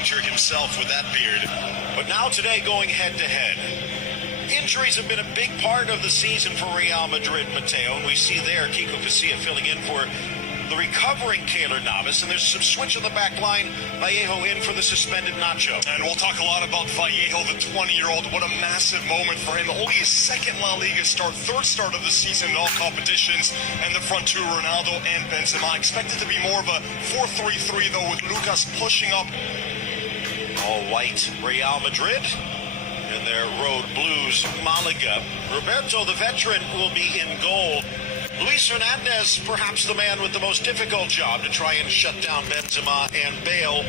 injure himself with that beard. But now today going head-to-head. Injuries have been a big part of the season for Real Madrid, Mateo. And we see there Kiko Casilla filling in for the recovering Keylor Navas, and there's some switch on the back line. Vallejo in for the suspended Nacho. And we'll talk a lot about Vallejo, the 20-year-old. What a massive moment for him. Only his second LaLiga start, third start of the season in all competitions. And the front two, Ronaldo and Benzema. Expected to be more of a 4-3-3, though, with Lucas pushing up. All white Real Madrid. In their road blues, Malaga. Roberto, the veteran, will be in goal. Luis Hernandez, perhaps the man with the most difficult job to try and shut down Benzema and Bale.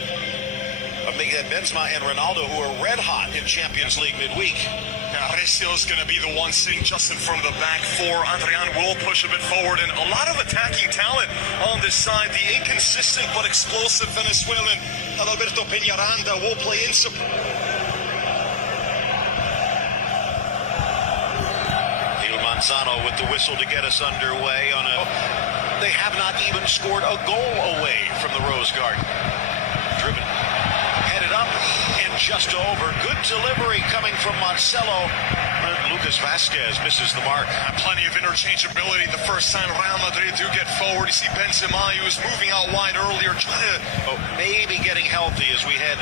Benzema and Ronaldo, who are red hot in Champions League midweek. Recio is going to be the one sitting just in front of the back four. Adrian will push a bit forward, and a lot of attacking talent on this side. The inconsistent but explosive Venezuelan Alberto Peñaranda will play in support. Manzano with the whistle to get us underway on they have not even scored a goal away from the Rose Garden. Driven, headed up, and just over. Good delivery coming from Marcelo. Lucas Vazquez misses the mark. Plenty of interchangeability the first time Real Madrid do get forward. You see Benzema, he was moving out wide earlier, trying to... maybe getting healthy as we head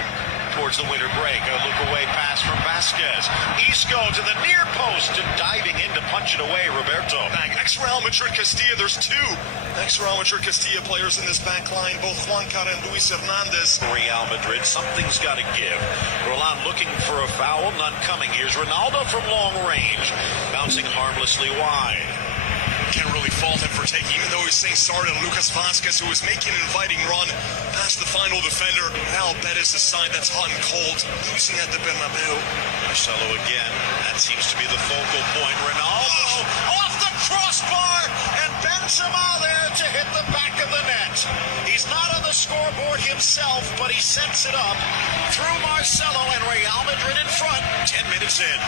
towards the winter break. A look away pass from Vazquez. Isco to the near post and diving in to punch it away, Roberto. Ex-Real Madrid Castilla, there's two ex-Real Madrid Castilla players in this back line, both Juan Cara and Luis Hernandez. Real Madrid, something's got to give. Roland looking for a foul, none coming. Here's Ronaldo from long range, bouncing harmlessly wide. Can't really fault him for taking, even though he's saying sorry to Lucas Vazquez, who was making an inviting run past the final defender. Now Betis, the side that's hot and cold, losing at the Bernabeu. Marcelo again. That seems to be the focal point. Ronaldo off the crossbar, and Benzema there to hit the back of the net. He's not on the scoreboard himself, but he sets it up through Marcelo, and Real Madrid in front 10 minutes in.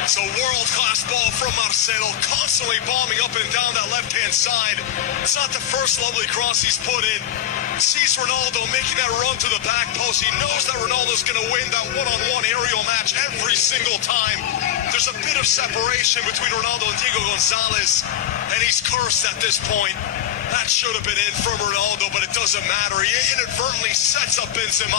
It's a world-class ball from Marcelo, constantly bombing up and down that left-hand side. It's not the first lovely cross he's put in. Sees Ronaldo making that run to the back post. He knows that Ronaldo's going to win that one-on-one aerial match every single time. There's a bit of separation between Ronaldo and Diego Gonzalez, and he's cursed at this point. That should have been in from Ronaldo, but it doesn't matter. He inadvertently sets up Benzema.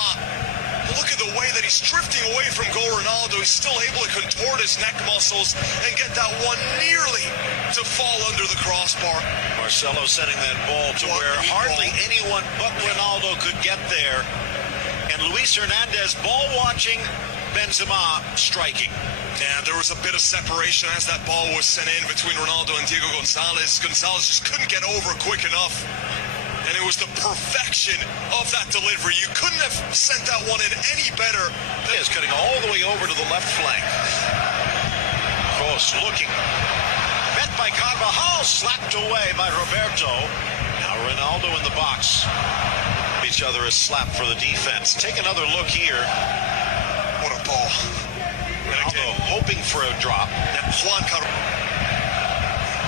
Look at the way that he's drifting away from goal. Ronaldo, he's still able to contort his neck muscles and get that one nearly to fall under the crossbar. Marcelo sending that ball to where hardly anyone but Ronaldo could get there. And Luis Hernandez ball watching, Benzema striking. Yeah, there was a bit of separation as that ball was sent in between Ronaldo and Diego Gonzalez. Gonzalez just couldn't get over quick enough. And it was the perfection of that delivery. You couldn't have sent that one in any better. He is cutting all the way over to the left flank. Kroos looking. Met by Carvajal, slapped away by Roberto. Now Ronaldo in the box. Each other is slapped for the defense. Take another look here. What a ball. Ronaldo hoping for a drop. And Juan Cara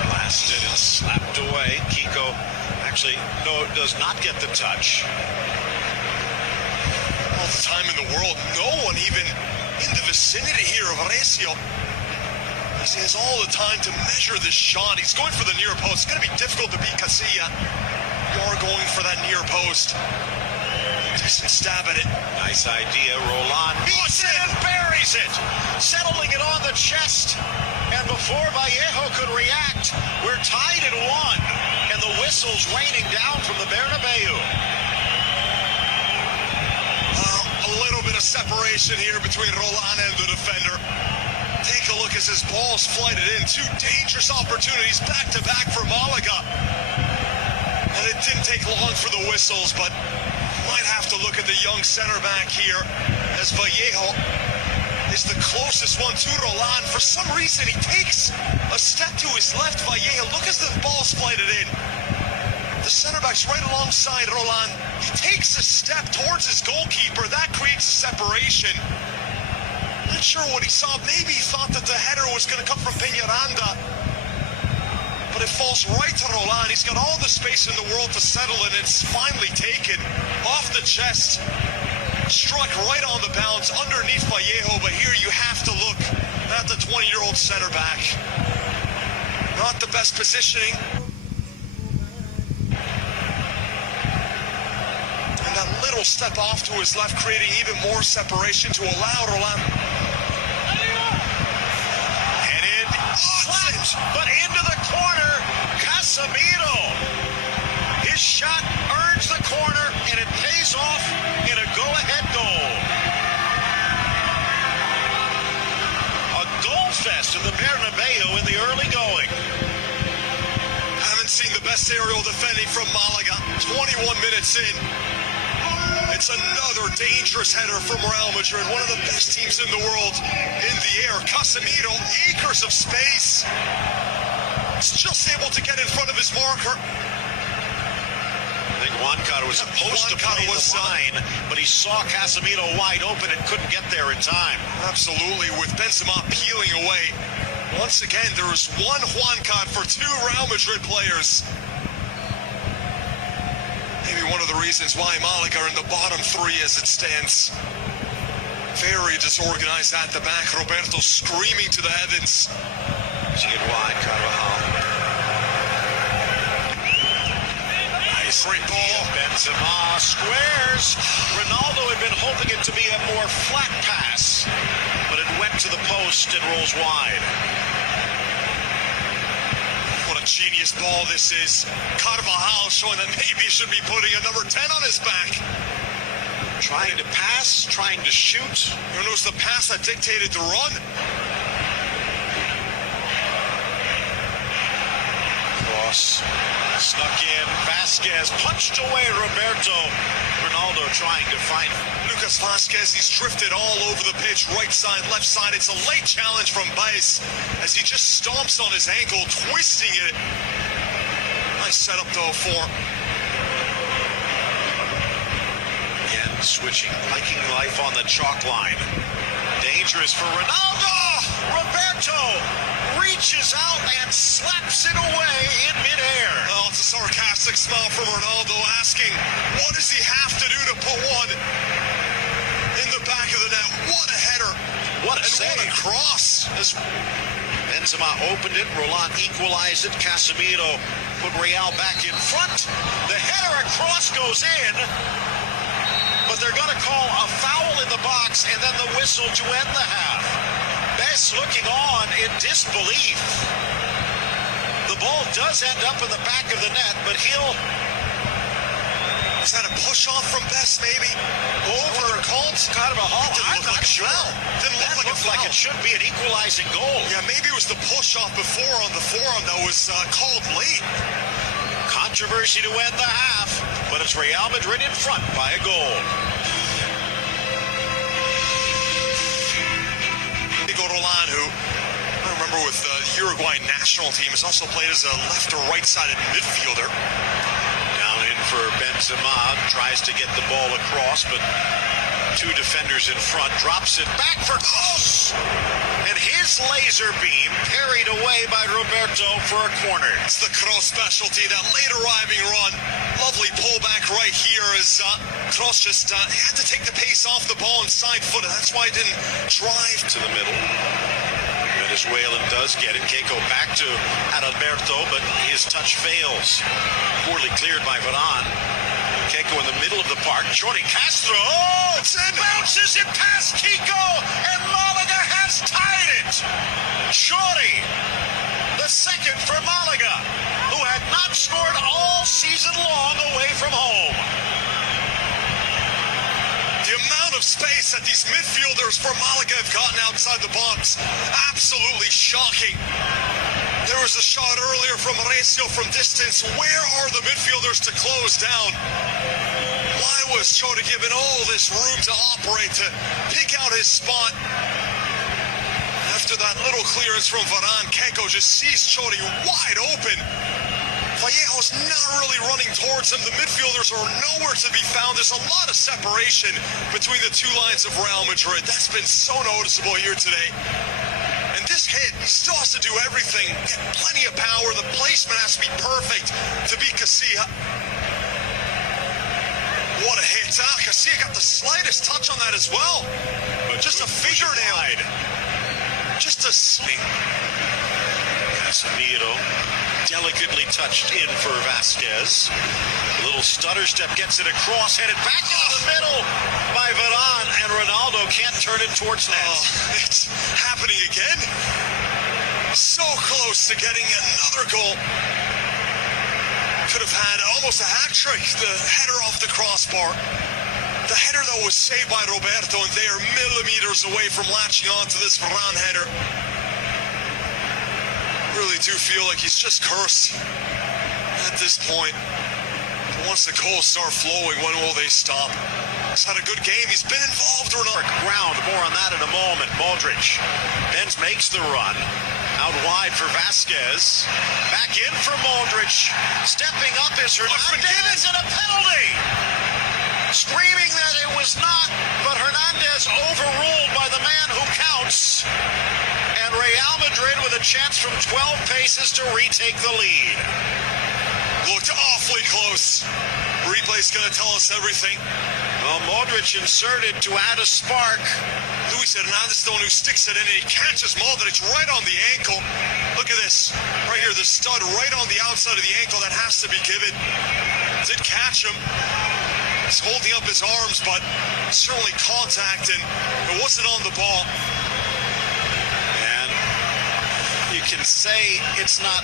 blasted and slapped away. Kiko actually does not get the touch. All the time in the world, no one even in the vicinity here of Recio. He has all the time to measure this shot. He's going for the near post. It's going to be difficult to beat Casilla. You are going for that near post. Decent stab at it. Nice idea. Roland beats it and buries it. Settling it on the chest. And before Vallejo could react, we're tied at 1. And the whistle's raining down from the Bernabeu. A little bit of separation here between Roland and the defender. Take a look as his ball's flighted in. Two dangerous opportunities back-to-back for Malaga. And it didn't take long for the whistles, but might have to look at the young center back here as Vallejo is the closest one to Roland. For some reason, he takes a step to his left. Vallejo, look as the ball's flighted in. The center back's right alongside Roland. He takes a step towards his goalkeeper. That creates a separation. Not sure what he saw. Maybe he thought that the header was going to come from Peñaranda. But it falls right to Roland. He's got all the space in the world to settle, and it's finally taken off the chest. Struck right on the bounce underneath Vallejo, but here you have to look at the 20-year-old center back. Not the best positioning. And that little step off to his left, creating even more separation to allow Rolando. Headed, slapped, but into the corner, Casemiro. His shot earns the corner, and it pays off in a go-ahead goal. A goal fest in the Bernabeu in the early going. Haven't seen the best aerial defending from Malaga. 21 minutes in. It's another dangerous header from Real Madrid, one of the best teams in the world in the air. Casemiro, acres of space. He's just able to get in front of his marker. I think Juancado was supposed to play the line, but he saw Casemiro wide open and couldn't get there in time. Absolutely, with Benzema peeling away. Once again, there is one Juancado for two Real Madrid players. Maybe one of the reasons why Malaga are in the bottom three as it stands. Very disorganized at the back. Roberto screaming to the heavens. She get wide, Carvajal. Great ball. Benzema squares. Ronaldo had been hoping it to be a more flat pass, but it went to the post and rolls wide. What a genius ball this is. Carvajal showing that maybe he should be putting a number 10 on his back. Trying to pass, trying to shoot. It was the pass that dictated the run. Cross. Snuck in, Vasquez punched away Roberto. Ronaldo trying to find Lucas Vasquez, he's drifted all over the pitch, right side, left side. It's a late challenge from Baez as he just stomps on his ankle, twisting it. Nice setup though for. Again, switching, liking life on the chalk line. Dangerous for Ronaldo! Roberto reaches out and slaps it away in midair. Oh, it's a sarcastic smile from Ronaldo asking, what does he have to do to put one in the back of the net? What a header. What a save. What a cross. Benzema opened it, Roland equalized it, Casemiro put Real back in front. The header across goes in, but they're going to call a foul in the box and then the whistle to end the half. Best looking on in disbelief. The ball does end up in the back of the net, but he'll... Is that a push-off from Best, maybe? Over called? Carvajal, I'm not sure. Didn't look like a foul. Like it should be an equalizing goal. Yeah, maybe it was the push-off before on the forearm that was called late. Controversy to end the half, but it's Real Madrid in front by a goal. Roland, who I remember with the Uruguay national team, has also played as a left or right-sided midfielder. Down in for Benzema, tries to get the ball across, but two defenders in front, drops it back for close. And his laser beam parried away by Roberto for a corner. It's the Kroos specialty, that late arriving run. Lovely pullback right here as Kroos just had to take the pace off the ball inside foot, and that's why he didn't drive to the middle. Venezuelan does get it. Keiko back to Adalberto, but his touch fails. Poorly cleared by Varane. Keiko in the middle of the park. Jordi Castro bounces it past Kiko, and Malaga has tied it. Jordi, the second for Malaga, who had not scored all season long away from home. The amount of space that these midfielders for Malaga have gotten outside the box, absolutely shocking. There was a shot earlier from Recio from distance. Where are the midfielders to close down? Why was Chota given all this room to operate, to pick out his spot? After that little clearance from Varane, Keiko just sees Chota wide open. Vallejo's not really running towards him. The midfielders are nowhere to be found. There's a lot of separation between the two lines of Real Madrid. That's been so noticeable here today. And this hit, he still has to do everything. Get plenty of power. The placement has to be perfect to beat Casilla. What a hit. Garcia got the slightest touch on that as well. But just a fingernail. Just a swing. Casemiro delicately touched in for Vasquez. A little stutter step gets it across, headed back into the middle by Varane, and Ronaldo can't turn it towards net. Oh, it's happening again. So close to getting another goal. Could have had almost a hat trick. The header off the crossbar. The header that was saved by Roberto, and they are millimeters away from latching onto this Varane header. Really do feel like he's just cursed at this point. But once the goals start flowing, when will they stop? He's had a good game. He's been involved. Ground, more on that in a moment. Modric. Benz makes the run. Out wide for Vasquez. Back in for Modric. Stepping up is Hernandez, and a penalty. Screaming that it was not, but Hernandez overruled by the man who counts. And Real Madrid with a chance from 12 paces to retake the lead. Looked awfully close. Replay's going to tell us everything. Well, Modric inserted to add a spark. Luis Hernandez, the one who sticks it in, and he catches Modric right on the ankle. Look at this. Right here, the stud right on the outside of the ankle. That has to be given. Did catch him. He's holding up his arms, but certainly contact, and it wasn't on the ball. And you can say it's not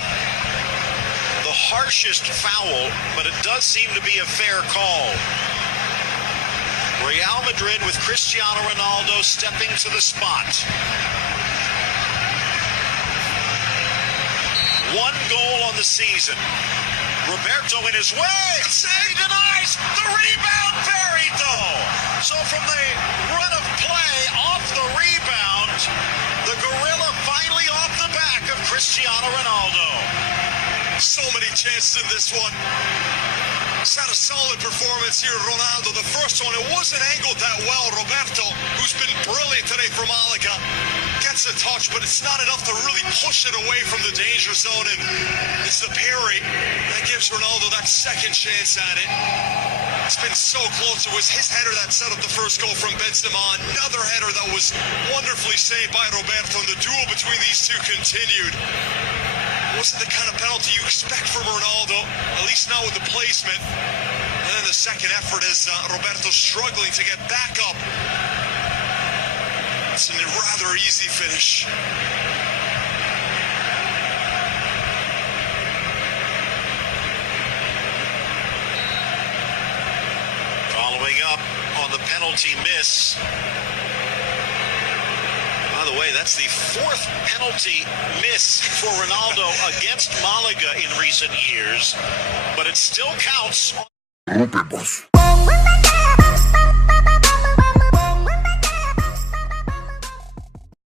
the harshest foul, but it does seem to be a fair call. Real Madrid with Cristiano Ronaldo stepping to the spot. One goal on the season. Roberto in his way. He denies. The rebound buried, though. So from the run of play off the rebound, the gorilla finally off the back of Cristiano Ronaldo. So many chances in this one. He's had a solid performance here, Ronaldo. The first one, it wasn't angled that well. Roberto, who's been brilliant today for Malaga, gets a touch, but it's not enough to really push it away from the danger zone, and it's the parry that gives Ronaldo that second chance at it. It's been so close. It was his header that set up the first goal from Benzema. Another header that was wonderfully saved by Roberto, and the duel between these two continued. Wasn't the kind of penalty you expect from Ronaldo, at least not with the placement. And then the second effort is Roberto struggling to get back up. It's a rather easy finish. Following up on the penalty miss. By the way, that's the fourth penalty miss for Ronaldo against Malaga in recent years, but it still counts.